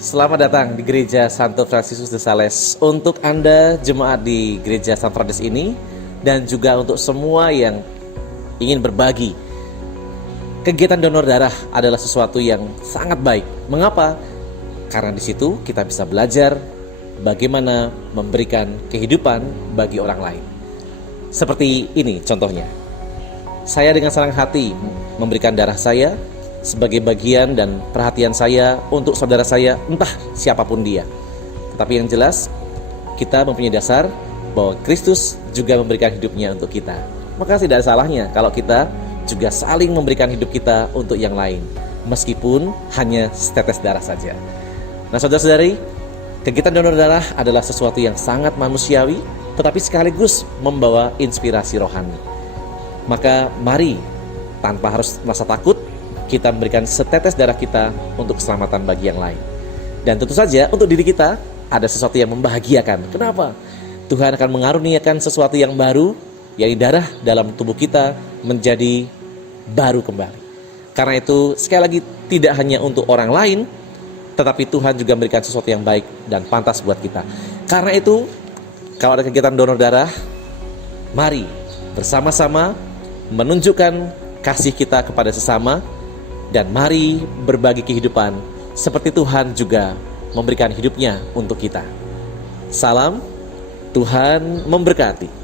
Selamat datang di Gereja Santo Fransiskus de Sales. Untuk Anda jemaat di Gereja San Francis ini, dan juga untuk semua yang ingin berbagi, kegiatan donor darah adalah sesuatu yang sangat baik. Mengapa? Karena di situ kita bisa belajar bagaimana memberikan kehidupan bagi orang lain. Seperti ini contohnya. Saya dengan senang hati memberikan darah saya sebagai bagian dan perhatian saya untuk saudara saya, entah siapapun dia. Tetapi yang jelas, kita mempunyai dasar bahwa Kristus juga memberikan hidupnya untuk kita. Maka tidak ada salahnya kalau kita juga saling memberikan hidup kita untuk yang lain, meskipun hanya setetes darah saja. Nah, saudara-saudari, kegiatan donor darah adalah sesuatu yang sangat manusiawi, tetapi sekaligus membawa inspirasi rohani. Maka mari, tanpa harus merasa takut, kita memberikan setetes darah kita untuk keselamatan bagi yang lain. Dan tentu saja untuk diri kita ada sesuatu yang membahagiakan. Kenapa? Tuhan akan mengaruniakan sesuatu yang baru, yaitu darah dalam tubuh kita menjadi baru kembali. Karena itu sekali lagi tidak hanya untuk orang lain, tetapi Tuhan juga memberikan sesuatu yang baik dan pantas buat kita. Karena itu kalau ada kegiatan donor darah, mari bersama-sama menunjukkan kasih kita kepada sesama, dan mari berbagi kehidupan seperti Tuhan juga memberikan hidupnya untuk kita. Salam, Tuhan memberkati.